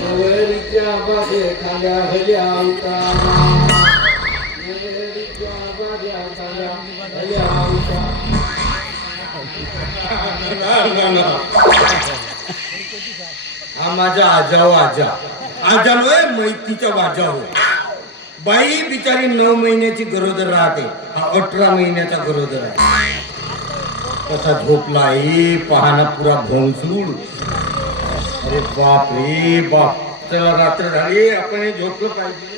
नवरीच्या बाजे हा माझा आजा आजा. नव्हे मैतीचा वाजा हो बाई बिचारी नऊ महिन्याची गरोदर राहते हा अठरा महिन्याचा गरोदर आहे. कसा झोपला हे पाहना पुरा भोंसूड अरे बाप रे बाप. चला रात्र झाली. आपण हे झोपलं पाहिजे.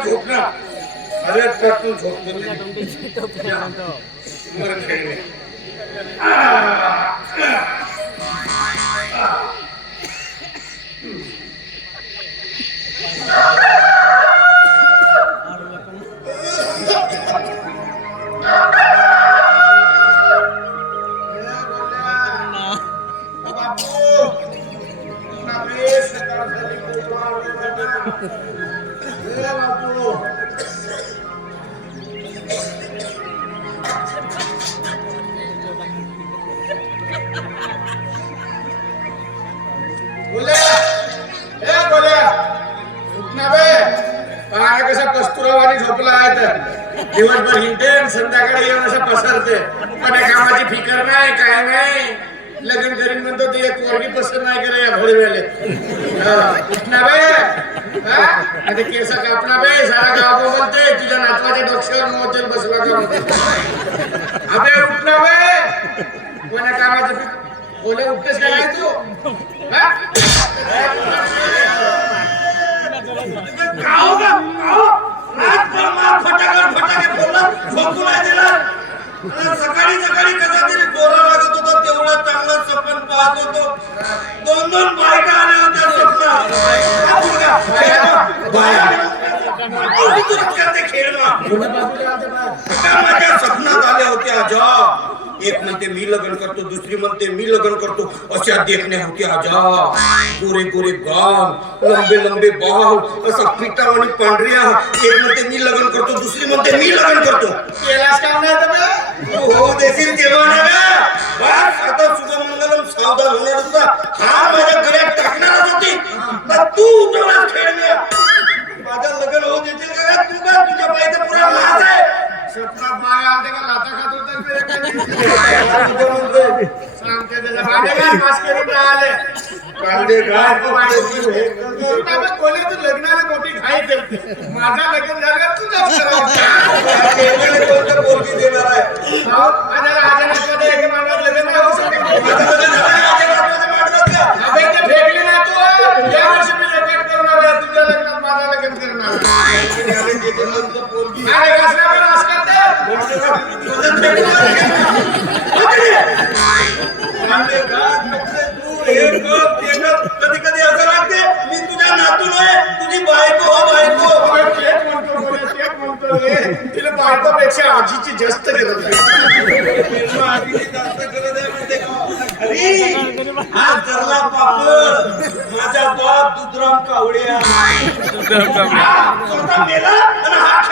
झोपणार अरे त्यातून झोपतो मरण खेळणे बोल्या ए बोल्या उठना दिवसभर हिंडते संध्याकाळी येऊन असं पसरते. पण कामाची फिकर नाही काय नाही. लग्न करीन म्हणतो ते एक पोरगी पसंत नाही करा या भोळीवेळे उठना बे. हा? केस कापणार बे. सारा गाव बोलते तुझ्या नातवाच्या डोक्यावर मोचल बसवा का म्हणते. अबे उठणार बे. कोणा कामाचं फिक- बोले उठतेस काय नाही तू? हा? काहो का हो? माझ्या स्वप्नात आल्या होत्या आजा एक म्हणते मी लग्न करतो दुसरी म्हणते मी लग्न करतो अशा देखण्या होत्या आजा गोरे गोरे गाल लंबे लंबे बाल असा पिटा आणि पांढऱ्या. एक म्हणते मी लग्न करतो दुसरी म्हणते मी लग्न करतो. केलास का नाही तर बे? हो देशील तेव्हा ना गं. बस आता शुभमंगलम सावधान होणार होता. हा माझ्या गळ्यात टाकणारच होती तू उठवलास खेळण्या. माझं लग्न होऊ देतील का? तू का तुझ्या बाईचा पुरा लाज आहे स्वप्नात आलते का लाथा खात होता बे एखादी? सांगते त्याच्या भांडे काय पास करून राहिले कांदे गाय तो उलटा बे, कोणी तू लग्नाला मोठी घाई करते माझं लग्न झालं पोरगी देणार आहे माझ्या एका लग्न नाही होऊ शकत. माझं लग्न झालं का? माझ्या बापाचं मांडलं का? अबे, कधी कधी असं मी तुझ्या नातून तुझी बायको बायको तिला बायकोपेक्षा आजीची जास्त गरज जास्त गरज आहे हा धरला पापड. माझा बाप दुधराम कावळे મેલા અને હાથ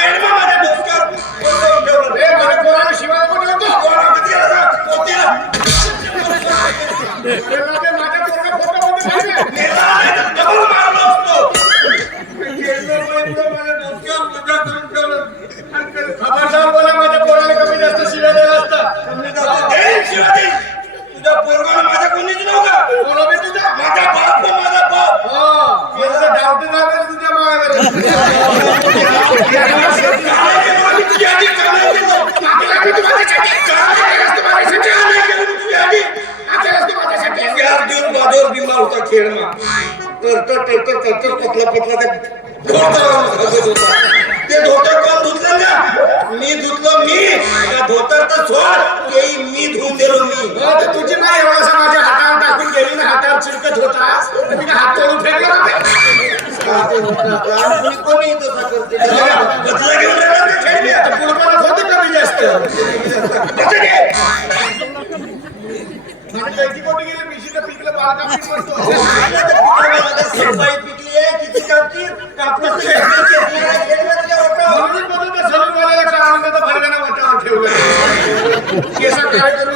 कंचन पतला पतला ते धोतर कोण धुतलं का? मी धुतलो मी. धोतर तर सोड ते मी धुवून दिलो मी तुझी नाही एवढं माझ्या हातावर टाकून गेली ना हातावर चिरकत होतास मी हात तोडून फेकला कोणी तसा करते बदला घेऊन पुढकारात होते कमी जास्त. पिकलं. किती जाती कापूस सर्व काय म्हणतात भरल्याला वाटावर ठेवलं केसात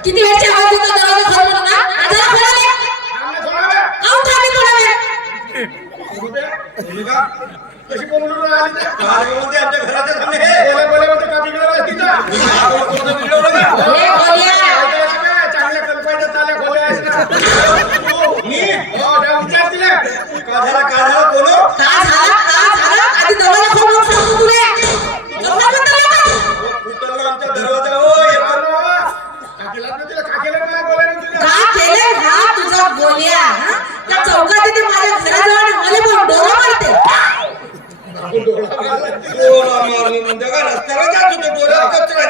किती वेळच्या आवाज येतो दरवाजा खोलून ना आजारा खोला आऊट आम्ही मुलगा कशी बोलून राहिली काय बोलते आमच्या घराच्या सामने हे. बोला चांगल्या कल्पना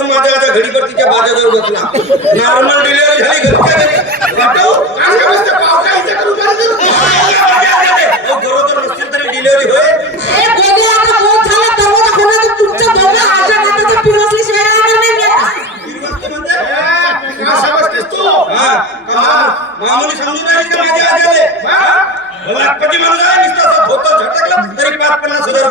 करून माझ्या आता घडीवर तिच्या बाजारावर बसला. नॉर्मल डिलिव्हरी झाली गरोदर नसतील मामूली समजून माझ्या आजाले मला कधी म्हणून नुसता तरी पाच पन्नास हजार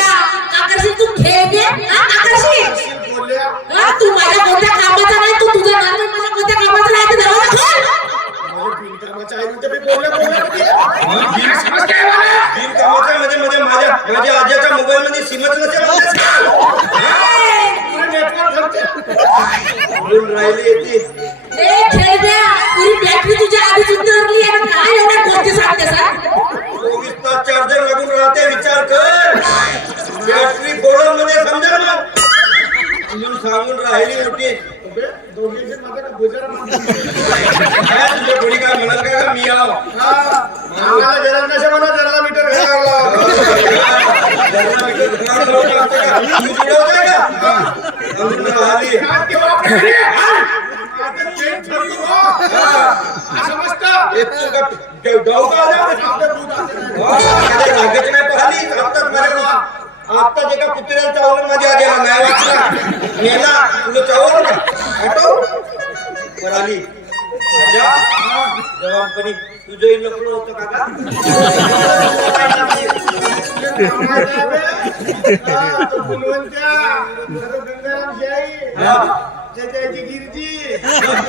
म्हणून सांगून राहिली होती काय तुझे कोणी काय म्हणत काय का मी आव जरा मी घरात लोक असतात का? तू चिडवतोय का? हा. समजून राहिली. एक तू का- गाऊ का आला? हा, तिथे रागाची नाही पाहिली. आत्ताच मला वा- आत्ताच एका कुत्र्याला चावलं माझ्या गेला नाही वाचला. मेला तुला चावलं का आठव वर आली. राजा, जवानपणी तुझंही लपलं होतं का का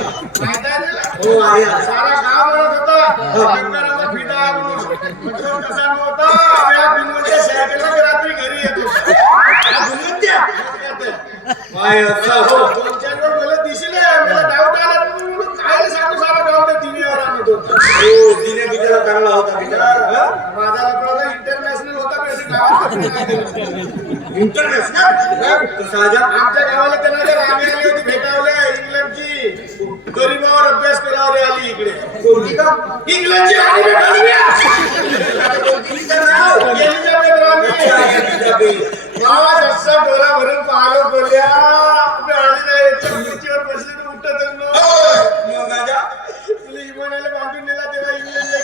हो. आहे. सारा गाव म्हणत होता. म्हणून. नव्हता? असं हो. मला दिसले मला डाऊट आला. म्हणून काय सांगू सारा गाव त्या टीव्हीवर आणत होता हो दिने बिचारा चांगला होता बिचारा? माझा लग्नाला इंटरनॅशनल होता पण गावात. इंटरनॅशनल आमच्या गावाला त्यांना राणी आली होती भेटावल्या इंग्लंडची गरीबावर अभ्यास करावली आली इकडे. कोणती का? इंग्लंडची राणी भेटावली राणी एलिझाबेथ. पाहिलं बोलल्या आपल्या राणीला याच्या खुर्चीवर बसले तर तुला इमानाला बांधून नेला तेव्हा इंग्लंडला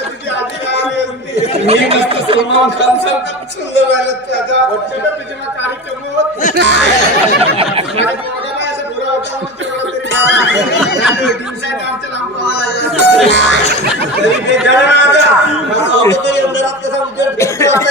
तुझी होती मी मस्त सलमान खान सारखा सुंदर राहिला त्याचा मला कार्यक्रम होत असं होता दिवसात आमच्या लांब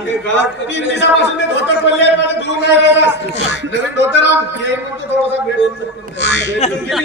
तीन दिवसापासून ते धोतर पडले माझं धुवून नाही राहिला नवीन धोतर आम हे म्हणतो थोडासा वेळ होऊन जातो